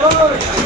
Right.